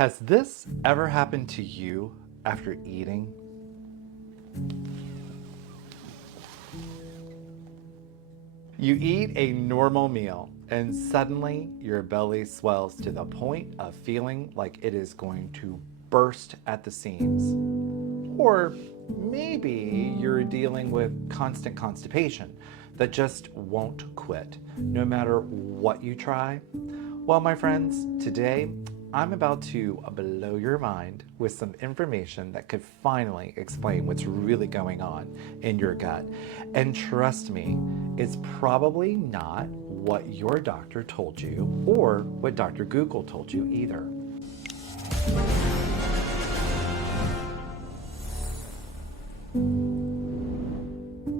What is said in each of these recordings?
Has this ever happened to you after eating? You eat a normal meal and suddenly your belly swells to the point of feeling like it is going to burst at the seams. Or maybe you're dealing with constant constipation that just won't quit, no matter what you try. Well, my friends, today I'm about to blow your mind with some information that could finally explain what's really going on in your gut. And trust me, it's probably not what your doctor told you or what Dr. Google told you either.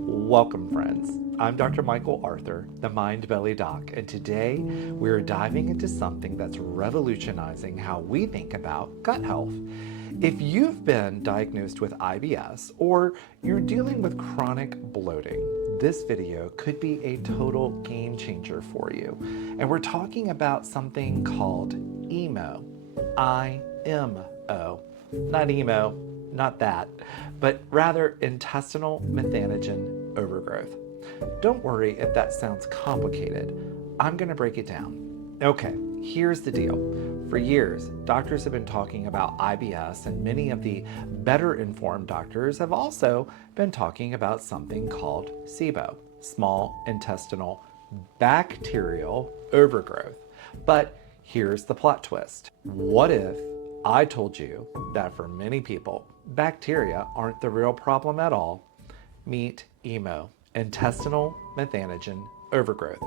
Welcome, friends. I'm Dr. Michael Arthur, the Mind Belly Doc, and today we're diving into something that's revolutionizing how we think about gut health. If you've been diagnosed with IBS or you're dealing with chronic bloating, this video could be a total game changer for you. And we're talking about something called IMO. I-M-O. Not emo, not that, but rather intestinal methanogen overgrowth. Don't worry if that sounds complicated. I'm going to break it down. Okay, here's the deal. For years, doctors have been talking about IBS, and many of the better informed doctors have also been talking about something called SIBO, small intestinal bacterial overgrowth. But here's the plot twist. What if I told you that for many people, bacteria aren't the real problem at all? Meet IMO, intestinal methanogen overgrowth.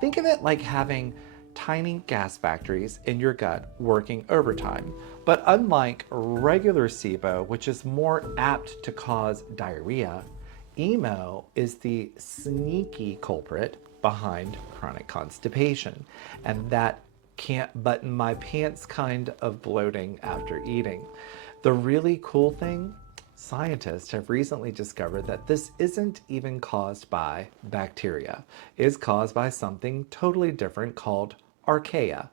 Think of it like having tiny gas factories in your gut working overtime. But unlike regular SIBO, which is more apt to cause diarrhea, IMO is the sneaky culprit behind chronic constipation, and that can't button my pants kind of bloating after eating. The really cool thing, scientists have recently discovered that this isn't even caused by bacteria. It's caused by something totally different called archaea.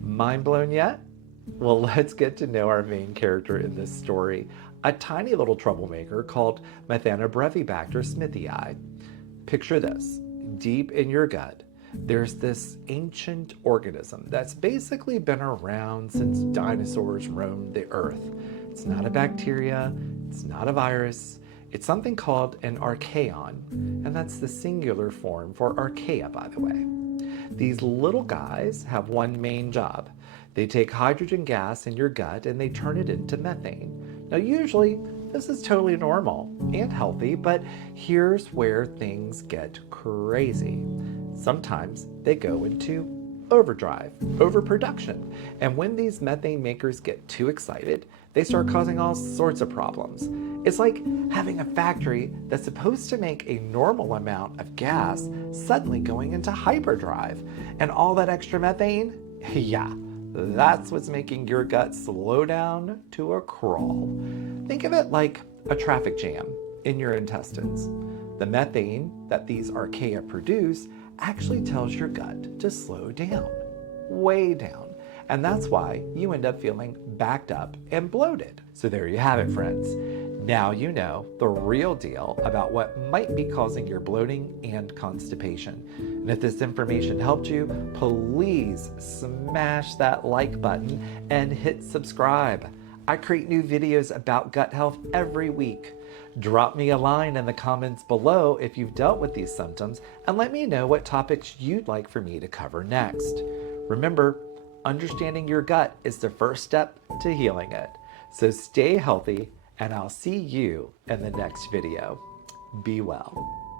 Mind blown yet? Well, let's get to know our main character in this story, a tiny little troublemaker called Methanobrevibacter smithii. Picture this, deep in your gut, there's this ancient organism that's basically been around since dinosaurs roamed the earth. It's not a bacteria, it's not a virus, it's something called an archaeon, and that's the singular form for archaea, by the way. These little guys have one main job. They take hydrogen gas in your gut and they turn it into methane. Now, usually this is totally normal and healthy, but here's where things get crazy. Sometimes they go into overdrive, overproduction. And when these methane makers get too excited, they start causing all sorts of problems. It's like having a factory that's supposed to make a normal amount of gas suddenly going into hyperdrive. And all that extra methane, yeah, that's what's making your gut slow down to a crawl. Think of it like a traffic jam in your intestines. The methane that these archaea produce actually tells your gut to slow down, way down. And that's why you end up feeling backed up and bloated. So there you have it, friends. Now you know the real deal about what might be causing your bloating and constipation. And if this information helped you, please smash that like button and hit subscribe. I create new videos about gut health every week. Drop me a line in the comments below if you've dealt with these symptoms, and let me know what topics you'd like for me to cover next. Remember, understanding your gut is the first step to healing it. So stay healthy, and I'll see you in the next video. Be well.